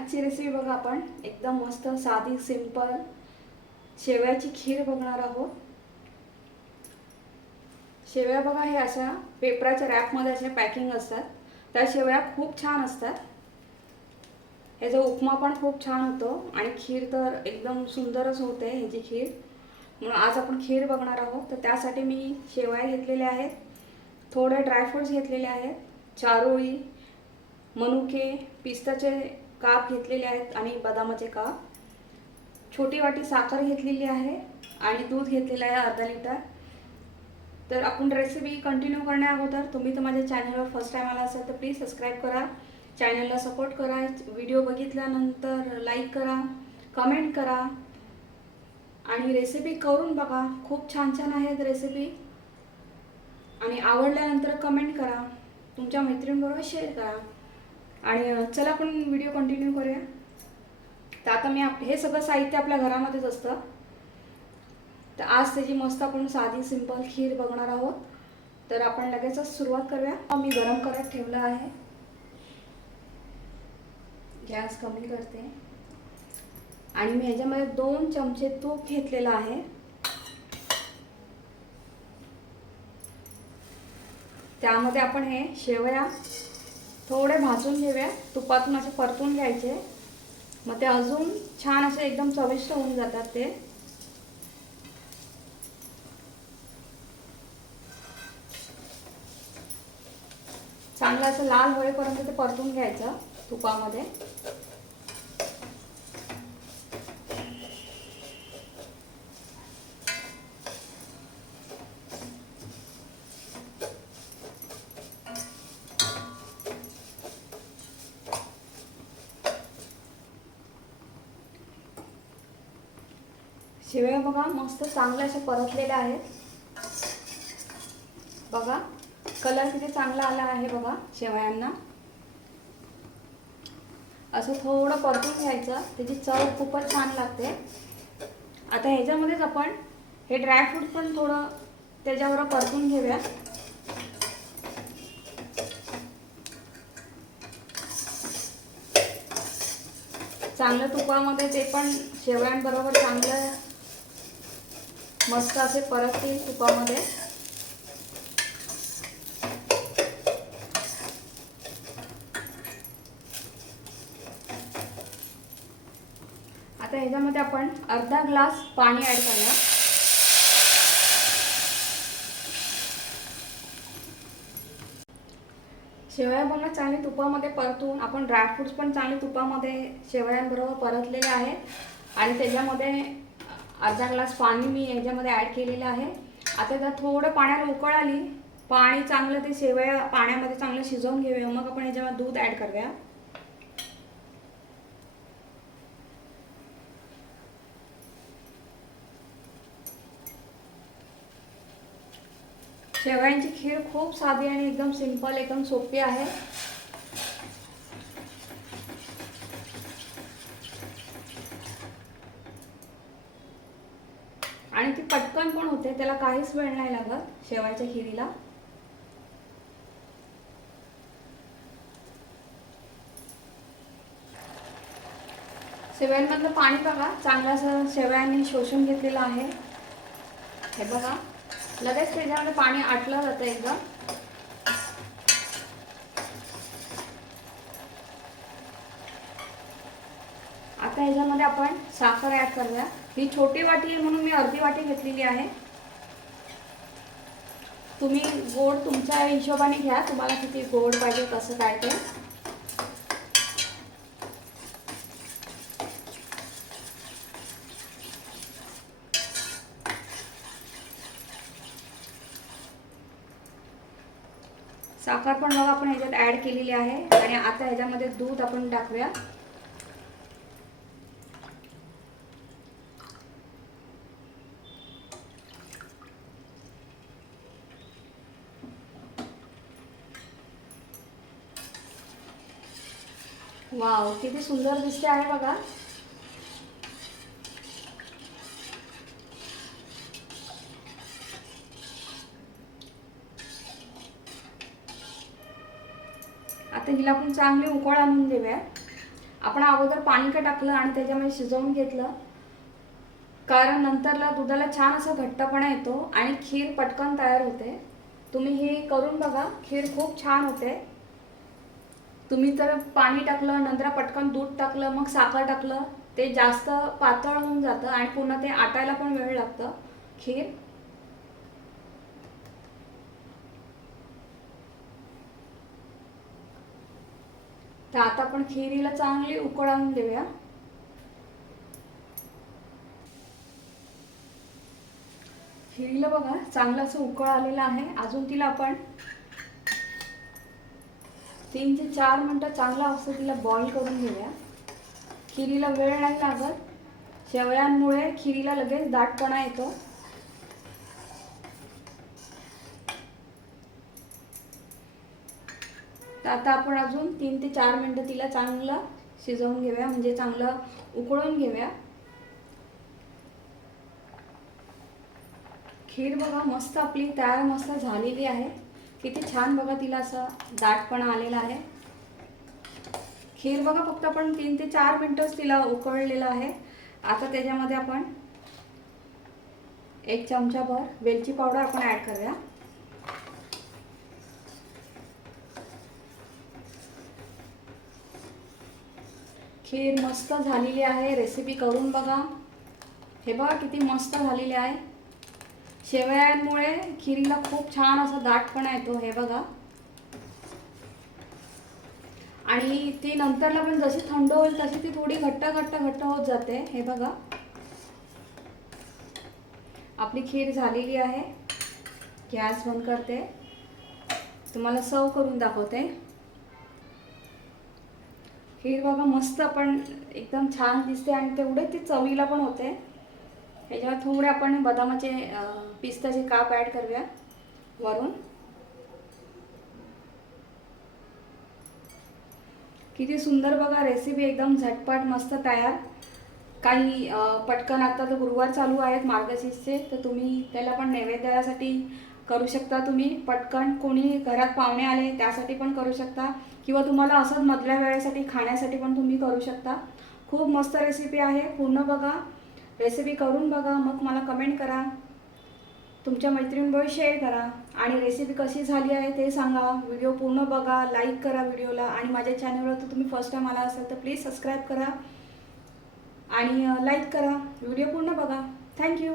आजची रेसिपी बघा आपण. एकदम मस्त साधी सिंपल शेवयाची खीर बघणार आहोत. शेवया बघा हे अशा पेपराच्या रॅपमध्ये अशा पॅकिंग असतात. त्या शेवया खूप छान असतात. ह्याचा उपमा पण खूप छान होतो आणि खीर तर एकदम सुंदरच होते ह्याची खीर. म्हणून आज आपण खीर बघणार आहोत. तर त्यासाठी मी शेवया घेतलेल्या आहेत. थोडे ड्रायफ्रुट्स घेतलेले आहेत. चारोळी मनुके पिस्ताचे काप घेतलेले आहेत आणि बदामाचे काप. छोटी वाटी साखर घेतलेली आहे आणि दूध घेतलेलं आहे अर्धा लिटर. तर आपण रेसिपी कंटिन्यू करण्या अगोदर तुम्ही तर माझ्या चॅनलवर फर्स्ट टाईम आला असाल तर प्लीज सबस्क्राईब करा. चॅनलला सपोर्ट करा. व्हिडिओ बघितल्यानंतर लाईक करा कमेंट करा. आणि रेसिपी करून बघा. खूप छान छान आहेत रेसिपी आणि आवडल्यानंतर कमेंट करा. तुमच्या मैत्रिणींबरोबर शेअर करा. आणि चला आपण व्हिडिओ कंटिन्यू करूया. तर आता मी आप हे सगळं साहित्य आपल्या घरामध्येच असतं. तर आज त्याची मस्त आपण साधी सिंपल खीर बघणार आहोत. तर आपण लगेचच सुरुवात करूया. मी गरम करत ठेवलं आहे. गॅस कमी करते. आणि मी ह्याच्यामध्ये दोन चमचे तूप घेतलेलं आहे. त्यामध्ये आपण हे शेवया थोडे भाजून घेऊया. तुपातून असे परतून घ्यायचे. मग ते अजून छान असे एकदम चविष्ट होऊन जातात ते. चांगलं असं लाल होईपर्यंत ते परतून घ्यायचं तुपामध्ये. शेवया बघा मस्त चांगल्या अशा परतलेल्या आहेत. बघा कलर किती चांगला आला आहे बघा शेवयांना. असं थोडं परतून घ्यायचं त्याची चव खूपच छान लागते. आता ह्याच्यामध्येच आपण हे ड्रायफ्रूट पण थोडं त्याच्यावर परतून घेऊया. चांगलं तुपामध्ये ते पण शेवयांबरोबर चांगलं मस्त असे परततील तुपामध्ये. आता ह्याच्यामध्ये आपण अर्धा ग्लास पाणी ॲड करूया शेवया बघा चांगली तुपामध्ये परतून आपण ड्रायफ्रुट्स पण चांगले तुपामध्ये शेवयांबरोबर परतलेले आहेत. आणि त्याच्यामध्ये अर्धा ग्लास पाणी मी याच्यामध्ये ॲड केलेलं आहे. आता जर थोडं पाण्याला उकळ आली पाणी चांगलं ते शेवया पाण्यामध्ये चांगलं शिजवून घेऊया. मग आपण याच्यामध्ये दूध ॲड करूया. शेवयांची खीर खूप साधी आणि एकदम सिंपल एकदम सोपी आहे आणि ती पटकन पण होते त्याला काहीच वेळ नाही लागत शेवयाच्या खिरीला. शेवयांमधलं पाणी बघा चांगलं असं शेवयांनी शोषून घेतलेलं आहे. हे बघा लगेच त्याच्यामध्ये पाणी आटलं जातं एकदम. आता ह्याच्यामध्ये आपण साखर ॲड करूया. ही छोटी वाटी आहे म्हणून मी अर्धी वाटी घेतलेली आहे. तुम्ही गोड तुमच्या हिशोबाने घ्या. तुम्हाला किती गोड पाहिजे कसं काय ते. साखर पण बघा आपण ह्याच्यात ऍड केलेली आहे. आणि आता ह्याच्यामध्ये दूध आपण टाकूया. वाव किती सुंदर दिसते आहे बघा. आता हिला आपण चांगली उकळ आणून देऊया. आपण अगोदर पाणी का टाकलं आणि त्याच्यामध्ये शिजवून घेतलं. कारण नंतरला दुधाला छान असा घट्टपणा येतो आणि खीर पटकन तयार होते. तुम्ही हे करून बघा खीर खूप छान होते. तुम्ही तर पाणी टाकलं नंतर पटकन दूध टाकलं मग साखर टाकलं ते जास्त पातळ होऊन जातं आणि पुन्हा ते आटायला पण वेळ लागतं. खीर? तर आता आपण खिरीला चांगली उकळ आणून देऊया खिरीला बघा चांगलं असं उकळ आलेलं आहे. अजून तिला आपण तीन ते चार मिनटं चांगला असं तिला बॉईल करून घेऊया. खिरीला वेळ नाही लागत. शेवयांमुळे खिरीला लगेच दाटपणा येतो. तर आता आपण अजून तीन ते चार मिनटं तिला चांगलं शिजवून घेऊया म्हणजे चांगलं उकळून घेऊया. खीर बघा मस्त आपली तयार मस्त झालेली आहे. किती छान बघा तिला असं दाटपणा आलेला आहे. खीर बघा फक्त आपण तीन ते चार मिनटंच तिला उकळलेलं आहे. आता त्याच्यामध्ये आपण एक चमचाभर वेलची पावडर आपण ॲड करूया. खीर मस्त झालेली आहे. रेसिपी करून बघा. हे बघा किती मस्त झालेली आहे. शेवयांमुळे खिरीला खूप छान असा दाटपणा येतो हे बघा. आणि ती नंतरला पण जशी थंड होईल तशी ती थोडी घट्ट घट्ट घट्ट होत जाते हे बघा. आपली खीर झालेली आहे. गॅस बंद करते. तुम्हाला सर्व करून दाखवते. खीर बघा मस्त पण एकदम छान दिसते आणि तेवढे ती चवीला पण होते. ह्याच्यावर थोडे आपण बदामाचे पिस्ताचे काप ॲड करूया वरून. किती सुंदर बघा रेसिपी एकदम झटपट मस्त तयार. काही पटकन आता तर गुरुवार चालू आहेत मार्गशीर्षचे तर तुम्ही त्याला पण नैवेद्यासाठी करू शकता तुम्ही. पटकन कोणी घरात पाहुणे आले त्यासाठी पण करू शकता. किंवा तुम्हाला असंच मधल्या वेळेसाठी खाण्यासाठी पण तुम्ही करू शकता. खूप मस्त रेसिपी आहे. पूर्ण बघा. रेसिपी करून बघा मग मला कमेंट करा. तुमच्या मैत्रिणींबरोबर शेअर करा. आणि रेसिपी कशी झाली आहे ते सांगा. व्हिडिओ पूर्ण बघा लाईक करा व्हिडिओला आणि माझ्या चॅनलवर तर तुम्ही फर्स्ट टाईम आला असाल तर प्लीज सबस्क्राईब करा. आणि लाईक करा. व्हिडिओ पूर्ण बघा. थँक्यू